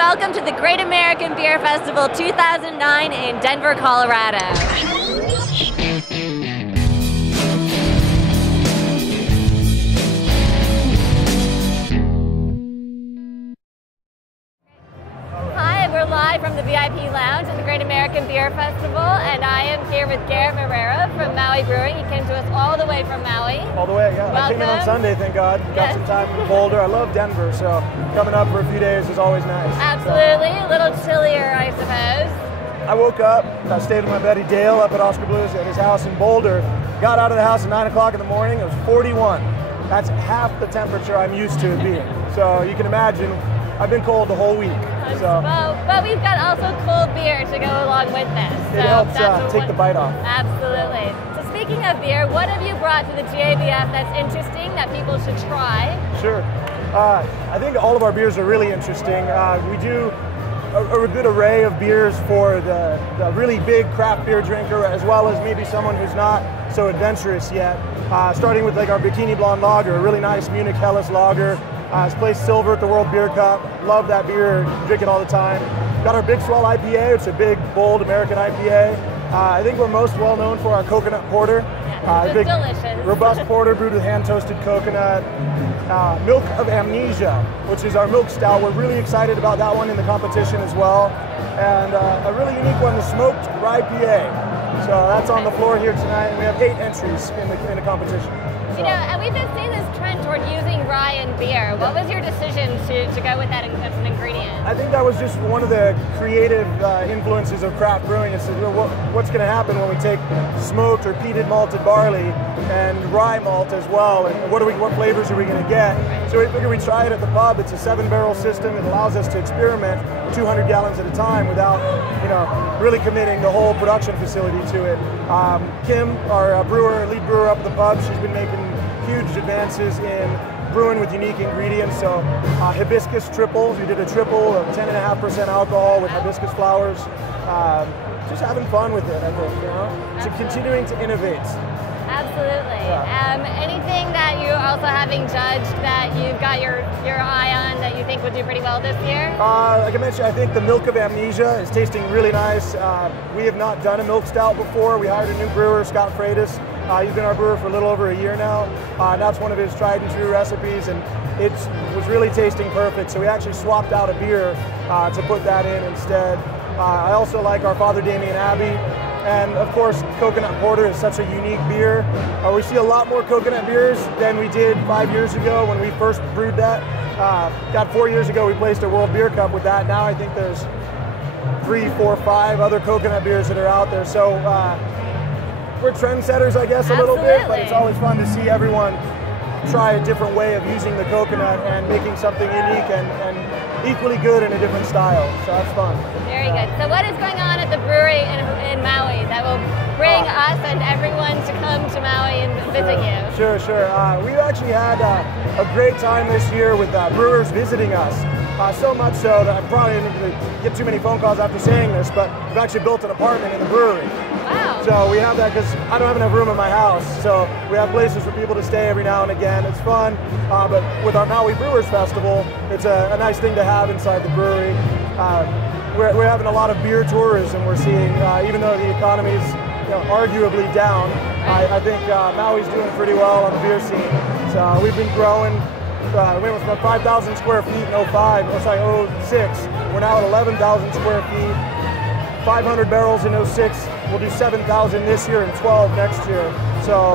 welcome to the Great American Beer Festival 2009 in Denver, Colorado. Hi, we're live from the VIP Lounge at the Great American Beer Festival, and I am here with Garrett Marrero from Maui Brewing. He came to us all the way from Maui. All the way, yeah. Welcome. I came in on Sunday, thank God. Got some time in Boulder. I love Denver, so coming up for a few days is always nice. Absolutely. A little chillier, I suppose. I woke up, I stayed with my buddy Dale up at Oscar Blues at his house in Boulder. Got out of the house at 9 o'clock in the morning. It was 41. That's half the temperature I'm used to it being. So you can imagine, I've been cold the whole week. So. Well, but we've got also cold beer to go along with this. So it helps take the bite off. Absolutely. So speaking of beer, what have you brought to the GABF that's interesting that people should try? Sure. I think all of our beers are really interesting. We do a good array of beers for the really big craft beer drinker, as well as maybe someone who's not so adventurous yet. Starting with like our Bikini Blonde Lager, a really nice Munich Helles lager. It's placed silver at the World Beer Cup. Love that beer, drink it all the time. Got our Big Swell IPA, which is a big, bold American IPA. I think we're most well known for our coconut porter. It's big, delicious. Robust porter brewed with hand-toasted coconut. Milk of Amnesia, which is our milk stout. We're really excited about that one in the competition as well. And a really unique one, the smoked rye PA. So that's on the floor here tonight, and we have 8 entries in the competition. You know, and we've been seeing this trend toward using rye in beer. What was your decision to go with that as an ingredient? I think that was just one of the creative influences of craft brewing. It's what's going to happen when we take smoked or peated malted barley and rye malt as well, and what flavors are we going to get? So we figured we'd try it at the pub. It's a 7-barrel system. It allows us to experiment 200 gallons at a time without, really committing the whole production facility to it. Kim, our lead brewer up at the pub, she's been making huge advances in brewing with unique ingredients. So hibiscus triples, we did a triple of 10.5% alcohol with hibiscus flowers. Just having fun with it, I think, So continuing to innovate. Absolutely. Anything that you also having judged that you've got your eye on that you think would do pretty well this year? Like I mentioned, I think the Milk of Amnesia is tasting really nice. We have not done a milk stout before. We hired a new brewer, Scott Freitas. He's been our brewer for a little over a year now. And that's one of his tried and true recipes, and it was really tasting perfect. So we actually swapped out a beer to put that in instead. I also like our Father Damien Abbey. And of course, coconut porter is such a unique beer. We see a lot more coconut beers than we did 5 years ago when we first brewed that. 4 years ago, we placed a World Beer Cup with that. Now I think there's 3, 4, 5 other coconut beers that are out there. So we're trendsetters, I guess, a little bit, but it's always fun to see everyone try a different way of using the coconut and making something unique and equally good in a different style. So that's fun. Very good. So what is going on at the brewery in Maui that will bring us and everyone to come to Maui and visit you? Sure. We've actually had a great time this year with brewers visiting us. So much so that I probably didn't get too many phone calls after saying this, but we've actually built an apartment in the brewery. Wow. So we have that because I don't have enough room in my house. So we have places for people to stay every now and again. It's fun. But with our Maui Brewers Festival, it's a nice thing to have inside the brewery. We're having a lot of beer tourism. We're seeing, even though the economy is arguably down, I think Maui's doing pretty well on the beer scene. So we've been growing. We went from 5,000 square feet in 06. We're now at 11,000 square feet. 500 barrels in 06. We'll do 7,000 this year and 12 next year. So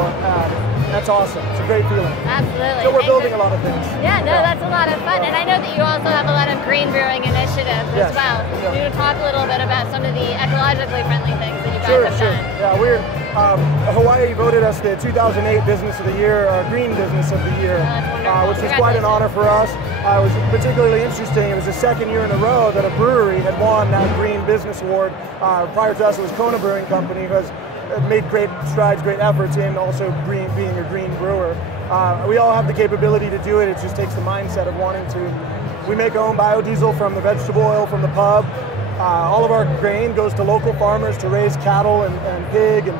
that's awesome. It's a great feeling. Absolutely. So we're building a lot of things. Yeah, that's a lot of fun. And I know that you also have a lot of green brewing initiatives as well. Yeah. Can you talk a little bit about some of the ecologically friendly things that you guys have done? Yeah, Hawaii voted us the 2008 Business of the Year, Green Business of the Year, which was quite an honor for us. It was particularly interesting. It was the second year in a row that a brewery had won that Green Business Award. Prior to us, it was Kona Brewing Company, who has made great strides, great efforts in also being a green brewer. We all have the capability to do it. It just takes the mindset of wanting to. We make our own biodiesel from the vegetable oil from the pub. All of our grain goes to local farmers to raise cattle and pig, and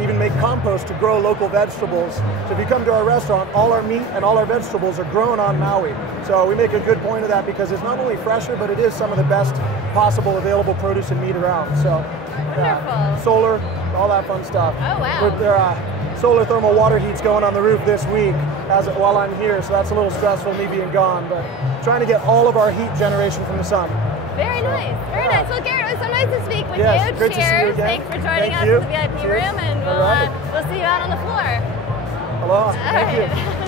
even make compost to grow local vegetables. So if you come to our restaurant, all our meat and all our vegetables are grown on Maui. So we make a good point of that because it's not only fresher, but it is some of the best possible available produce and meat around. So wonderful. Solar, all that fun stuff. Oh, wow. There are solar thermal water heats going on the roof this week while I'm here, so that's a little stressful, me being gone, but trying to get all of our heat generation from the sun. Very nice, very nice. Well, Garrett, it was so nice to speak with Yes, you. great to see you Cheers. again. Thanks for joining us you. in the VIP Cheers. room, and All right. we'll see you out on the floor. Aloha. Thank you. All right.